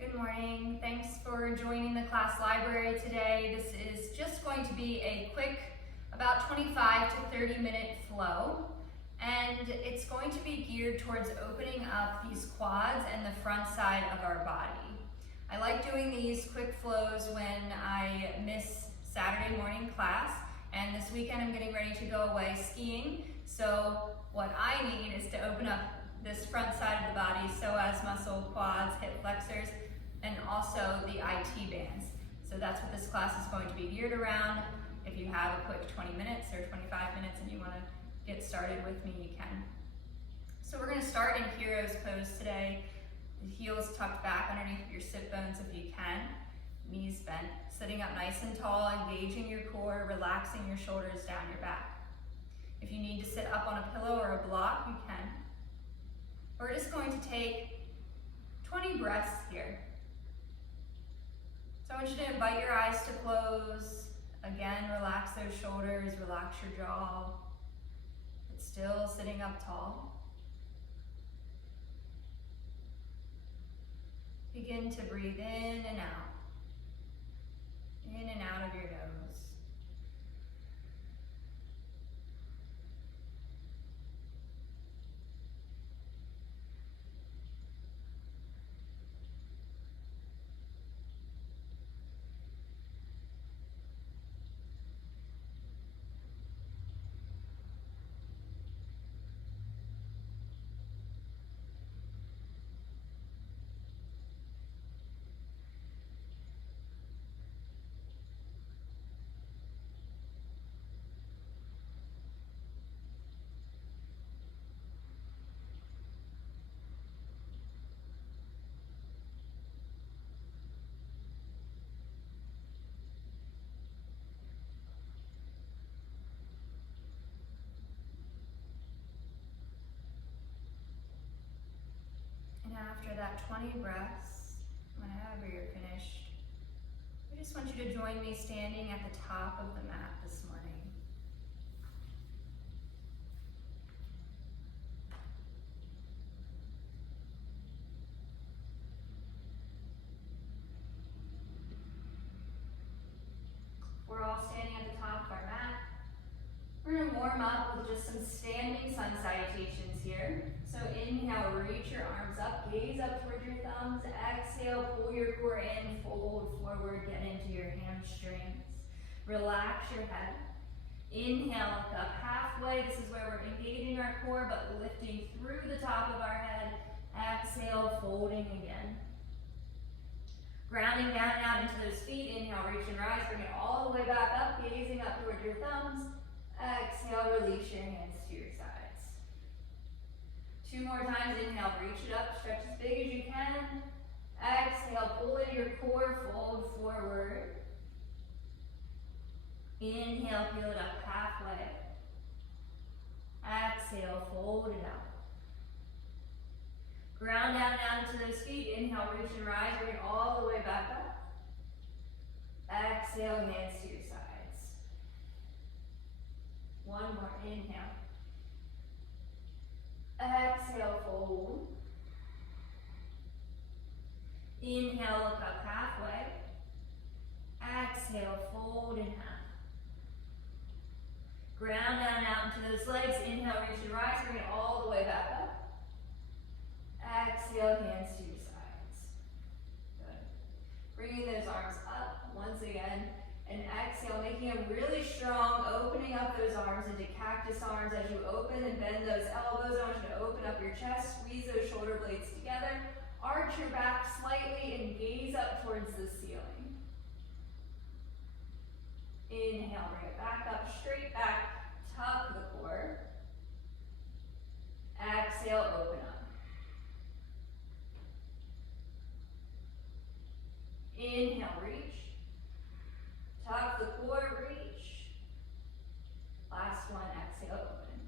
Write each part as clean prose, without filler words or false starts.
Good morning. Thanks for joining the class library today. This is just going to be a quick, about 25 to 30 minute flow, and it's going to be geared towards opening up these quads and the front side of our body. I like doing these quick flows when I miss Saturday morning class, and this weekend I'm getting ready to go away skiing. So what I need is to open up this front side of the body, psoas muscle, quads, hip flexors, and also the IT bands. So that's what this class is going to be geared around. If you have a quick 20 minutes or 25 minutes and you want to get started with me, you can. So we're going to start in hero's pose today. The heels tucked back underneath your sit bones if you can. Knees bent, sitting up nice and tall, engaging your core, relaxing your shoulders down your back. If you need to sit up on a pillow or a block, you can. We're just going to take 20 breaths here. So I want you to invite your eyes to close. Again, relax those shoulders, relax your jaw. But still sitting up tall. Begin to breathe in and out. In and out of your nose. And after that 20 breaths, whenever you're finished, I just want you to join me standing at the top of the mat this morning. We're all standing at the top of our mat. We're going to warm up with just some standing sun salutations here. So inhale, reach your arms up, gaze up towards your thumbs. Exhale, pull your core in, fold forward, get into your hamstrings. Relax your head. Inhale, look up halfway. This is where we're engaging our core, but lifting through the top of our head. Exhale, folding again. Grounding down and out into those feet. Inhale, reach and rise. Bring it all the way back up, gazing up towards your thumbs. Exhale, release your hands to your sides. 2 more times. Inhale, reach it up, stretch as big as you can. Exhale, pull in your core, fold forward. Inhale, peel it up halfway. Exhale, fold it out. Ground down and out into those feet. Inhale, reach and rise, bring it all the way back up. Exhale, hands to your sides. 1 more, inhale. Exhale, fold. Inhale, look up halfway. Exhale, fold in half. Ground down and out into those legs. Inhale, reach and rise, bring it all the way back up. Exhale, hands to your sides. Good. Bringing those arms up once again. And exhale, making them really strong, opening up those arms into cactus arms. As you open and bend those elbows, I want you to open up your chest, squeeze those shoulder blades together, arch your back slightly, and gaze up towards the ceiling. Inhale, bring it back up, straight back, tuck the core. Exhale, open up. Inhale, reach. Tuck the core, reach. Last one, exhale, open.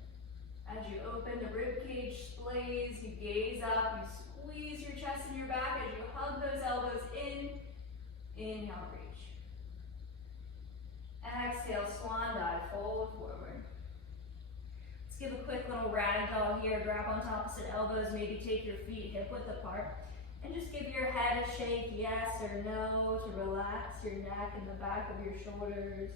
As you open, the rib cage splays, you gaze up, you squeeze your chest and your back as you hug those elbows in. Inhale, reach. Exhale, swan dive, fold forward. Let's give a quick little ragdoll here. Grab onto opposite elbows, maybe take your feet hip width apart. And just give your head get a shake, yes or no, to relax your neck and the back of your shoulders.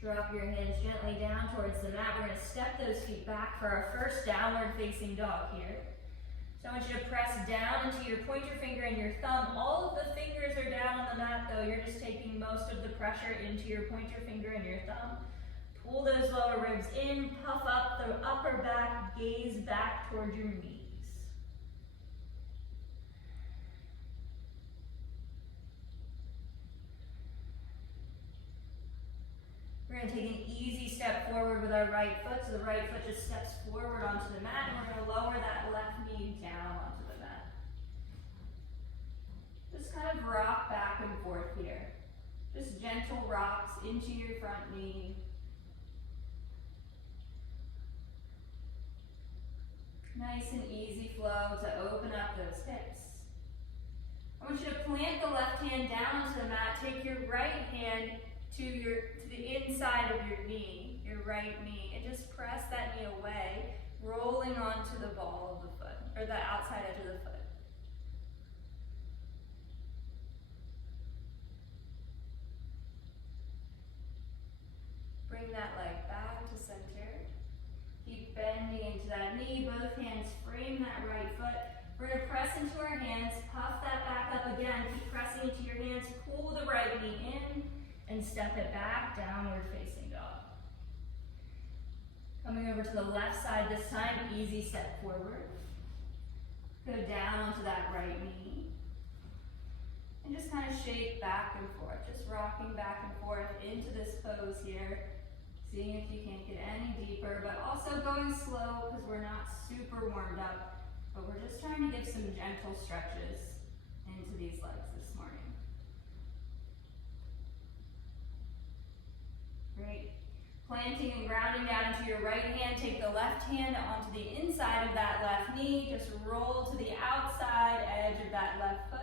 Drop your hands gently down towards the mat. We're going to step those feet back for our first downward facing dog here. So I want you to press down into your pointer finger and your thumb. All of the fingers are down on the mat though. You're just taking most of the pressure into your pointer finger and your thumb. Pull those lower ribs in, puff up the upper back, gaze back toward your knees. We're going to take an easy step forward with our right foot. So the right foot just steps forward onto the mat, and we're going to lower that left knee down onto the mat. Just kind of rock back and forth here. Just gentle rocks into your front knee. Nice and easy flow to open up those hips. I want you to plant the left hand down onto the mat. Take your right hand to the inside of your knee, your right knee, and just press that knee away, rolling onto the ball of the foot, or the outside edge of the foot. Bring that leg back to center. Keep bending into that knee, both hands frame that right foot. We're going to press into our hands, puff that back up again, keep pressing into your hands, pull the right knee in, and step it back, downward facing dog. Coming over to the left side this time, easy step forward. Go down onto that right knee. And just kind of shake back and forth, just rocking back and forth into this pose here. Seeing if you can't get any deeper, but also going slow because we're not super warmed up, but we're just trying to give some gentle stretches into these legs this morning. Great. Planting and grounding down into your right hand. Take the left hand onto the inside of that left knee. Just roll to the outside edge of that left foot.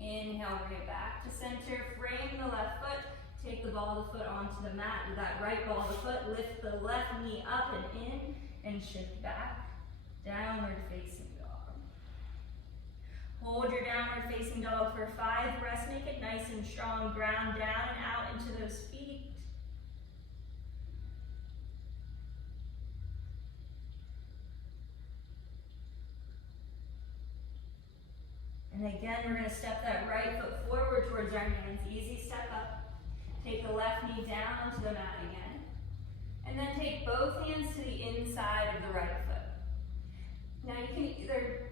Inhale, bring it back to center. Frame the left foot. Take the ball of the foot onto the mat with that right ball of the foot. Lift the left knee up and in and shift back. Downward facing dog. Hold your downward facing dog for 5. Rest, make it nice and strong. Ground down and out into those feet. And again, we're going to step that right foot forward towards our hands. Easy step up. Take the left knee down onto the mat again. And then take both hands to the inside of the right foot. Now you can either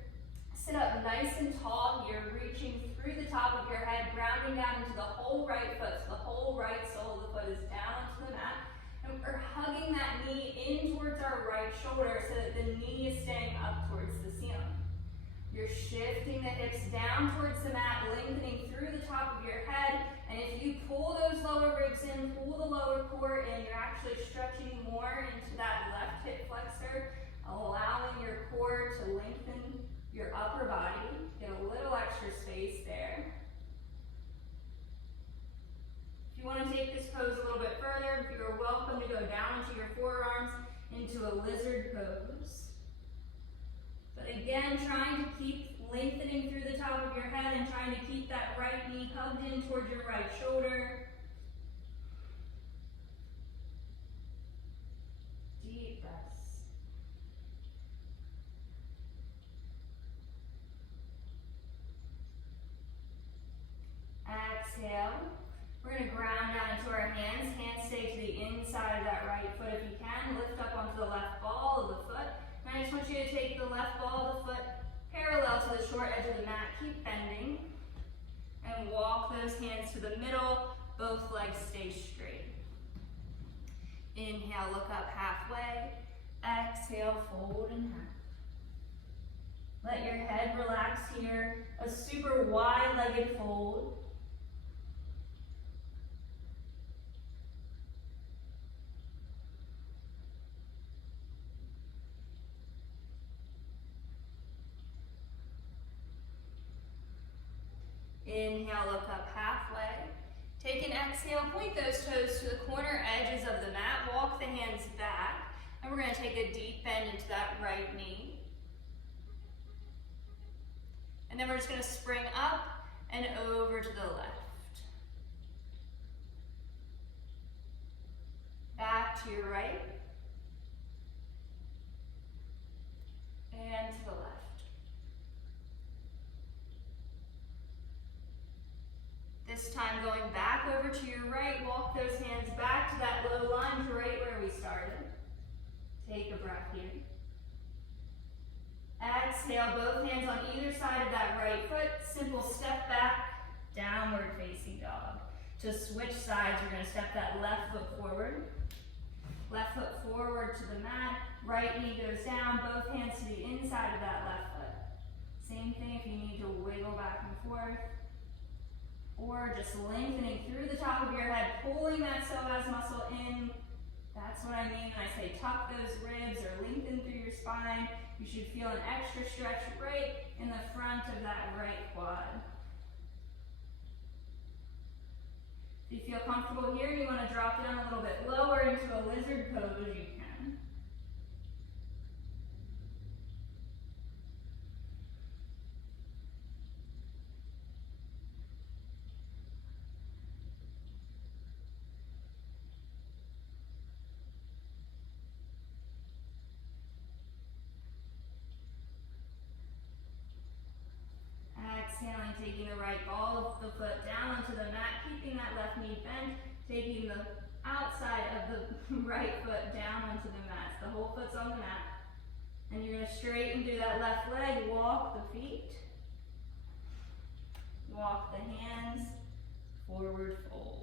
sit up nice and tall here, reaching through the top of your head, grounding down into the whole right foot. So the whole right sole of the foot is down onto the mat. And we're hugging that knee in towards our right shoulder so that the knee is staying up towards the ceiling. You're shifting the hips down towards the mat, lengthening through the top of your head. And if you pull those lower ribs in, pull the lower core in, you're actually stretching more into that left hip flexor, allowing your core to lengthen your upper body. Get a little extra space there. If you want to take this pose a little bit further, you're welcome to go down into your forearms into a lizard pose. But again, trying to keep lengthening through the top of your head and trying to keep that right knee hugged in towards your right shoulder. Deep breaths. Exhale. We're going to ground down into our hands. Hands stay to the inside of that right foot if you can. Lift up onto the left ball of the foot. And I just want you to take the left ball of the foot parallel to the short edge of the mat. Keep bending. And walk those hands to the middle. Both legs stay straight. Inhale, look up halfway. Exhale, fold in half. Let your head relax here. A super wide-legged fold. Inhale, look up halfway. Take an exhale, point those toes to the corner edges of the mat. Walk the hands back. And we're going to take a deep bend into that right knee. And then we're just going to spring up and over to the left. Back to your right. And to the left. This time going back over to your right, walk those hands back to that low lunge right where we started. Take a breath here. Exhale, both hands on either side of that right foot. Simple step back, downward facing dog. To switch sides, we're going to step that left foot forward. Left foot forward to the mat. Right knee goes down, both hands to the inside of that left foot. Same thing if you need to wiggle back and forth. Or just lengthening through the top of your head, pulling that psoas muscle in. That's what I mean when I say tuck those ribs or lengthen through your spine. You should feel an extra stretch right in the front of that right quad. If you feel comfortable here, you want to drop down a little bit lower into a lizard pose, you can. Exhaling, taking the right ball of the foot down onto the mat, keeping that left knee bent, taking the outside of the right foot down onto the mat. So the whole foot's on the mat. And you're going to straighten through that left leg, walk the feet, walk the hands, forward fold.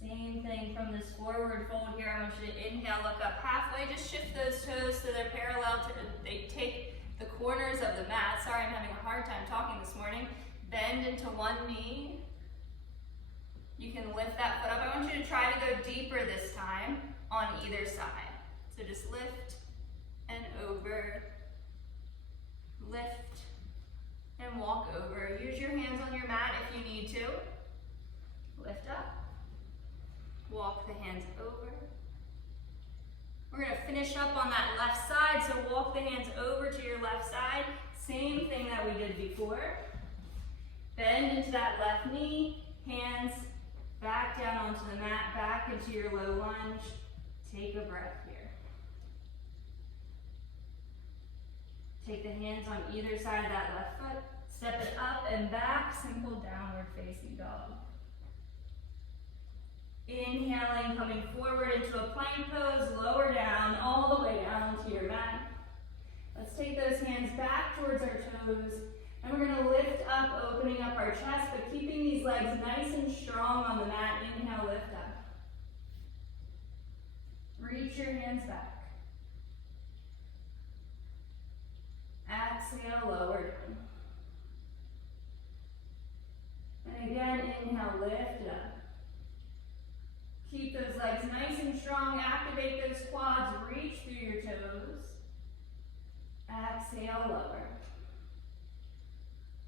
Same thing from this forward fold here. I want you to inhale, look up halfway. Just shift those toes so they're parallel to, they take the corners of the mat. Sorry, I'm having a hard time talking this morning. Bend into one knee. You can lift that foot up. I want you to try to go deeper this time on either side. So just lift and over, lift and walk over. Use your hands on your mat if you need to. Lift up. Walk the hands over. We're going to finish up on that left side, so walk the hands over to your left side. Same thing that we did before. Bend into that left knee, hands back down onto the mat, back into your low lunge. Take a breath here. Take the hands on either side of that left foot. Step it up and back, simple downward facing dog. Inhaling, coming forward into a plank pose, lower down, all the way down to your mat. Let's take those hands back towards our toes, and we're going to lift up, opening up our chest, but keeping these legs nice and strong on the mat. Inhale, lift up. Reach your hands back. Exhale, lower down. And again, inhale, lift it up. Keep those legs nice and strong. Activate those quads. Reach through your toes. Exhale, lower.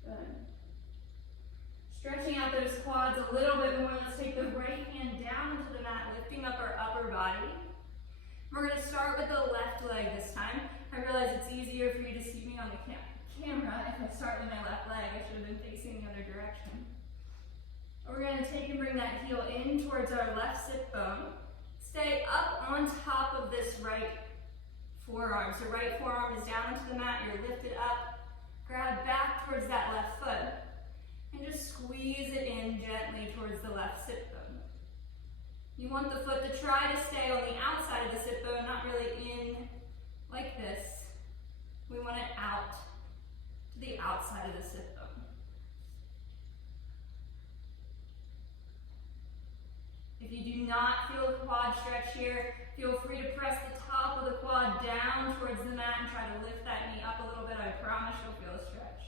Good. Stretching out those quads a little bit more. Let's take the right hand down into the mat, lifting up our upper body. We're going to start with the left leg this time. I realize it's easier for you to see me on the camera. If I start with my left leg, I should have been facing the other direction. We're going to take and bring that heel in towards our left sit bone. Stay up on top of this right forearm. So right forearm is down into the mat. You're lifted up. Grab back towards that left foot. And just squeeze it in gently towards the left sit bone. You want the foot to try to stay on the outside of the sit bone, not really in like this. We want it out to the outside of the sit bone. If you do not feel a quad stretch here, feel free to press the top of the quad down towards the mat and try to lift that knee up a little bit. I promise you'll feel a stretch.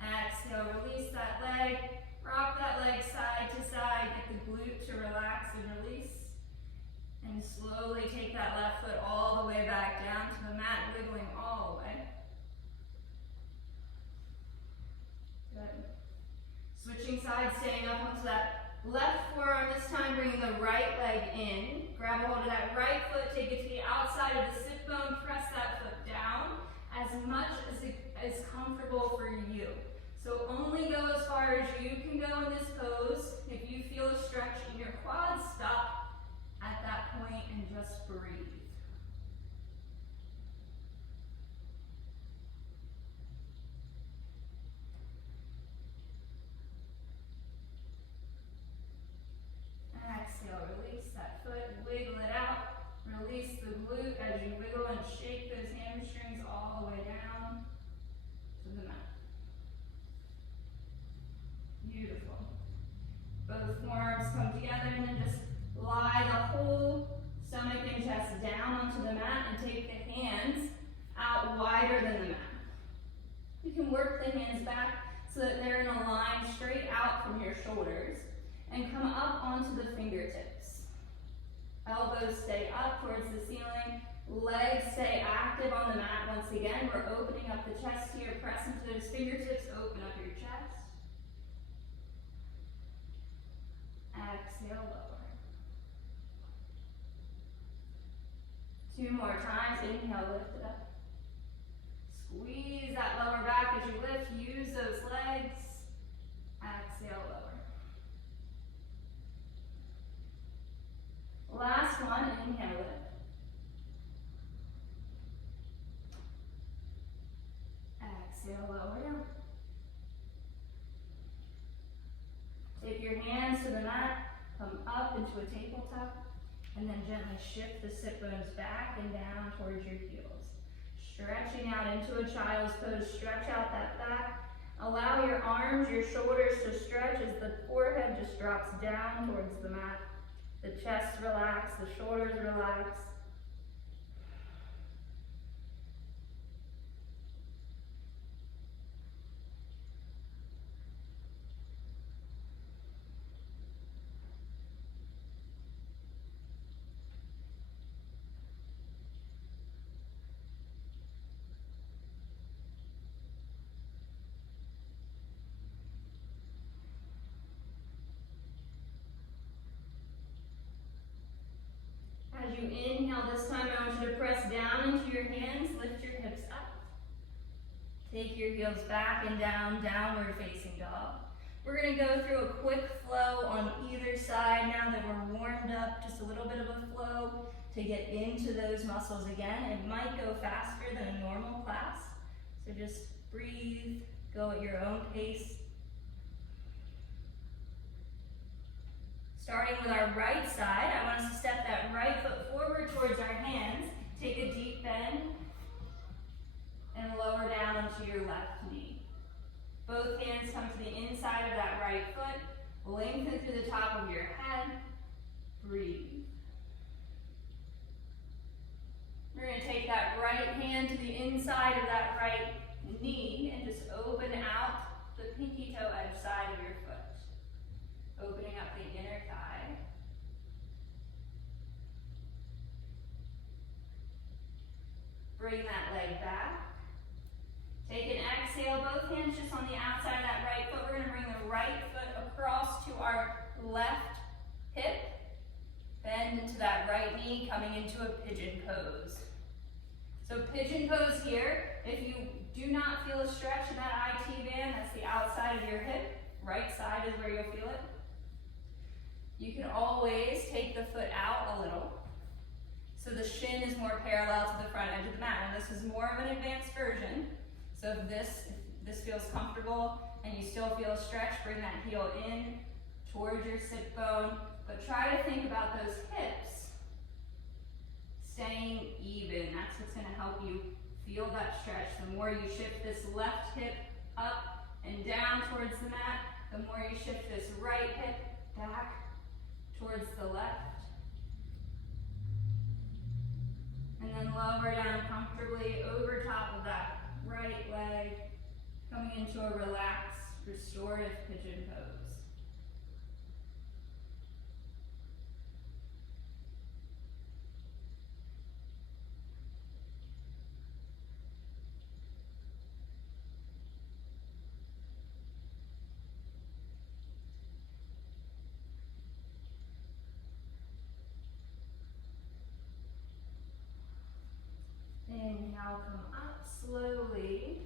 Exhale, is comfortable for you. So only go as far as you can go in this pose. If you feel a stretch in your quads, stop at that point and just breathe. Exhale, release that foot, wiggle it out. Release the glute as you wiggle and shake those hamstrings all the way down to the mat. Beautiful. Both forearms come together and then just lie the whole stomach and chest down onto the mat and take the hands out wider than the mat. You can work the hands back so that they're in a line straight out from your shoulders and come up onto the fingertips. Elbows stay up towards the ceiling. Legs stay active on the mat. Once again, we're opening up the chest here. Press into those fingertips. Open up your chest. Exhale, lower. 2 more times. Inhale, lift it up. Squeeze that lower back as you lift. Use those legs. Exhale, lower. Last one, inhale it. Exhale, lower down. Take your hands to the mat, come up into a tabletop, and then gently shift the sit bones back and down towards your heels. Stretching out into a child's pose, stretch out that back. Allow your arms, your shoulders to stretch as the forehead just drops down towards the mat. The chest relax, the shoulders relax. As you inhale this time, I want you to press down into your hands, lift your hips up. Take your heels back and down, downward facing dog. We're going to go through a quick flow on either side now that we're warmed up, just a little bit of a flow to get into those muscles again. It might go faster than a normal class, so just breathe, go at your own pace. Starting with our right side, I want us to step that right foot forward towards our hands. Take a deep bend and lower down onto your left knee. Both hands come to the inside of that right foot. Lengthen through the top of your head. Breathe. We're going to take that right hand to the inside of that right knee and just open out the pinky toe edge side of your foot. Opening up the inner thigh. Bring that leg back. Take an exhale, both hands just on the outside of that right foot. We're going to bring the right foot across to our left hip. Bend into that right knee, coming into a pigeon pose. So pigeon pose here. If you do not feel a stretch in that IT band, that's the outside of your hip. Right side is where you'll feel it. You can always take the foot out a little, so the shin is more parallel to the front edge of the mat. Now this is more of an advanced version, so if this feels comfortable and you still feel a stretch, bring that heel in towards your sit bone, but try to think about those hips staying even. That's what's going to help you feel that stretch. The more you shift this left hip up and down towards the mat, the more you shift this right hip back towards the left. And then lower down comfortably over top of that right leg, coming into a relaxed, restorative pigeon pose. Inhale, come up slowly.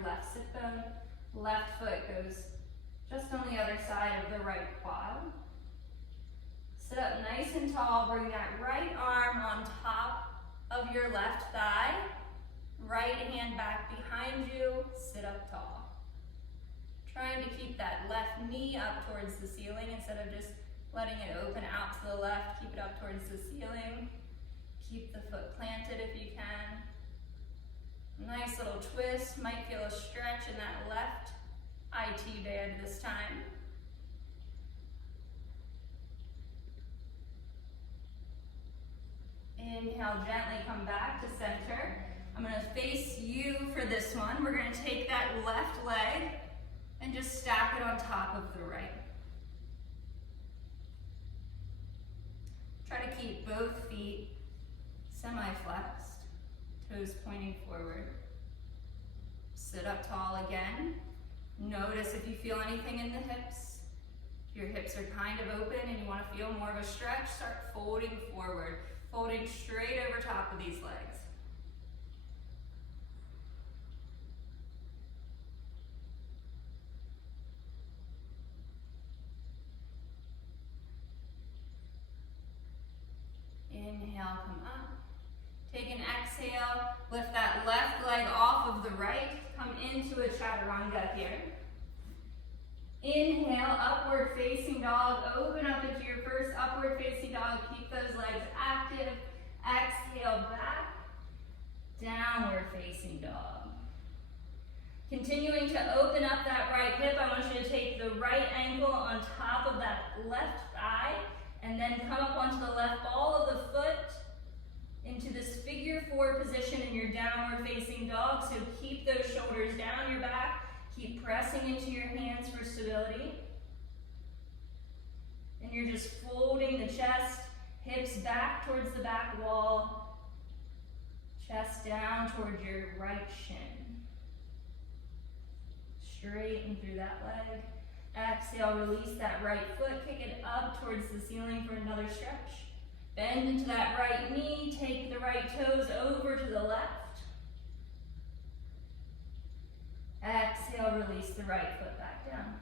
your left sit bone. Left foot goes just on the other side of the right quad. Sit up nice and tall. Bring that right arm on top of your left thigh. Right hand back behind you. Sit up tall. Trying to keep that left knee up towards the ceiling instead of just letting it open out to the left. Keep it up towards the ceiling. Keep the foot planted if you can. Nice little twist. Might feel a stretch in that left IT band this time. Inhale, gently come back to center. I'm going to face you for this one. We're going to take that left leg and just stack it on top of the right. Try to keep both feet semi-flexed, toes pointing forward. Sit up tall again. Notice if you feel anything in the hips. If your hips are kind of open and you want to feel more of a stretch, start folding forward, folding straight over top of these legs. Inhale, come up. Take an exhale, lift that left leg off of the right, come into a chaturanga here. Inhale, upward facing dog, open up into your first upward facing dog, keep those legs active. Exhale back, downward facing dog. Continuing to open up that right hip, I want you to take the right ankle on top of that left thigh, and then come up onto the left ball of the foot into this figure four position in your downward facing dog. So keep those shoulders down your back. Keep pressing into your hands for stability. And you're just folding the chest, hips back towards the back wall, chest down towards your right shin. Straighten through that leg. Exhale, release that right foot, kick it up towards the ceiling for another stretch. Bend into that right knee, take the right toes over to the left. Exhale, release the right foot back down.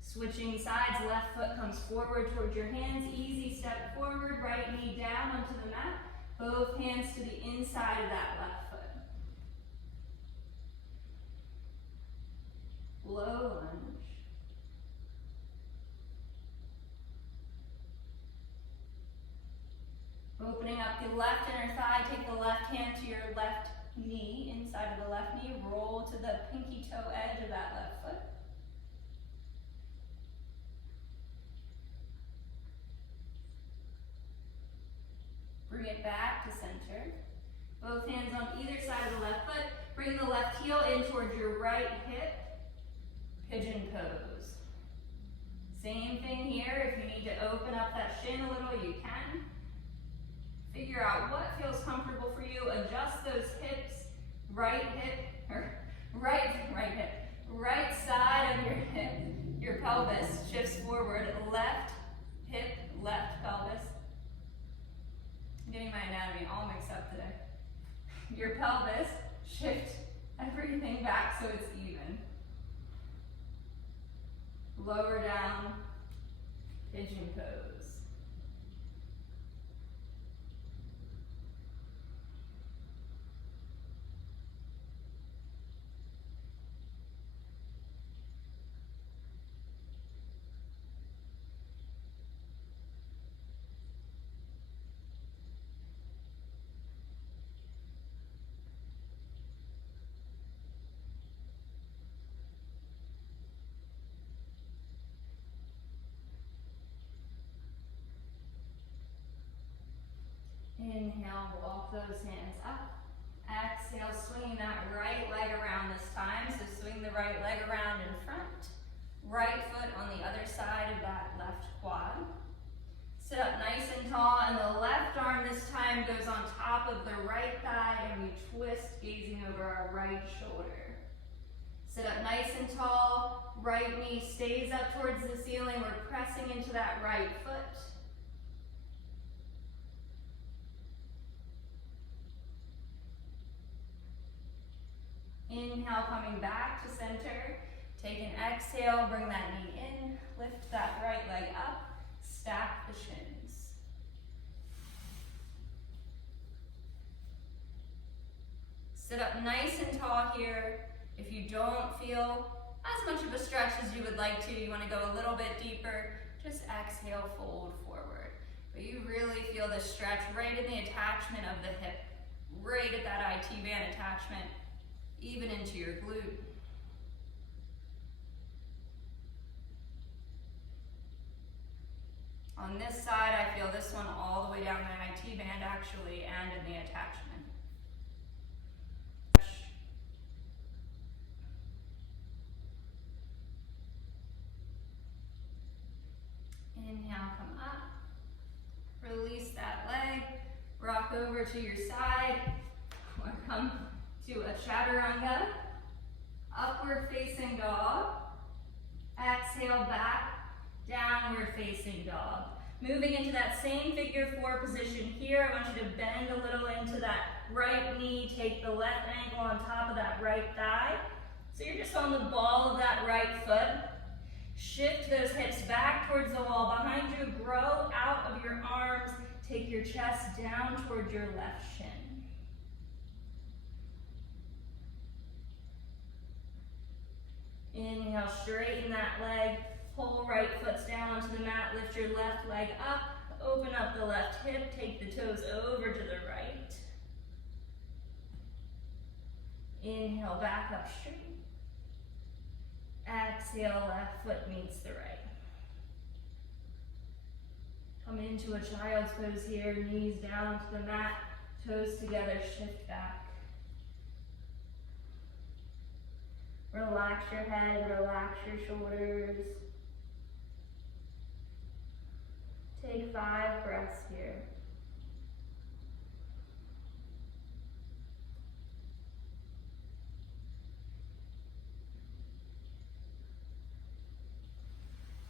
Switching sides, left foot comes forward towards your hands, easy step forward, right knee down onto the mat, both hands to the inside of that left foot. Low lunge. Opening up the left inner thigh, take the left hand to your left knee, inside of the left knee, roll to the pinky toe edge of that left foot. Bring it back to center. Both hands on either side of the left foot. Bring the left heel in towards your right hip. Pigeon pose. Same thing here. If you need to open up that shin a little, you can. Figure out what feels comfortable for you. Adjust those hips. Right hip, or right hip. Right side of your hip. Your pelvis shifts forward. Left hip, left pelvis. I'm getting my anatomy all mixed up today. Your pelvis, shift everything back so it's even. Lower down, pigeon pose. Inhale, walk those hands up. Exhale, swinging that right leg around this time. So swing the right leg around in front. Right foot on the other side of that left quad. Sit up nice and tall, and the left arm this time goes on top of the right thigh, and we twist, gazing over our right shoulder. Sit up nice and tall. Right knee stays up towards the ceiling. We're pressing into that right foot. Inhale, coming back to center. Take an exhale, bring that knee in, lift that right leg up, stack the shins. Sit up nice and tall here. If you don't feel as much of a stretch as you would like to, you want to go a little bit deeper, just exhale, fold forward. But you really feel the stretch right in the attachment of the hip, right at that IT band attachment, even into your glute. On this side, I feel this one all the way down my IT band actually, and in the attachment. Inhale, come up. Release that leg. Rock over to your side, or come to a chaturanga. Upward facing dog. Exhale back. Downward facing dog. Moving into that same figure four position here, I want you to bend a little into that right knee, take the left ankle on top of that right thigh. So you're just on the ball of that right foot. Shift those hips back towards the wall behind you, grow out of your arms, take your chest down towards your left shin. Inhale, straighten that leg. Pull right foot down onto the mat, lift your left leg up, open up the left hip, take the toes over to the right. Inhale, back up straight. Exhale, left foot meets the right. Come into a child's pose here, knees down onto the mat, toes together, shift back. Relax your head, relax your shoulders. Take 5 breaths here.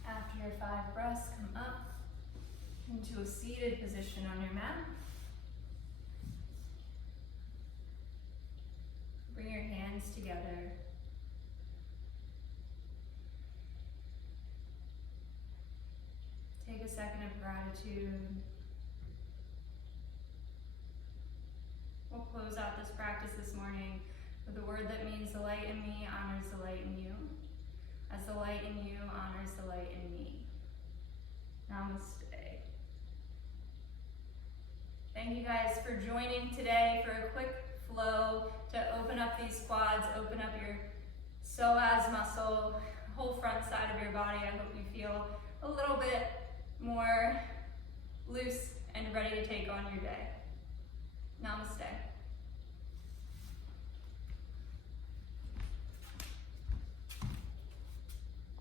After your 5 breaths, come up into a seated position on your mat. Bring your hands together. Take a second of gratitude. We'll close out this practice this morning with a word that means the light in me honors the light in you, as the light in you honors the light in me. Namaste. Thank you guys for joining today for a quick flow to open up these quads, open up your psoas muscle, whole front side of your body. I hope you feel a little bit more loose and ready to take on your day. Namaste.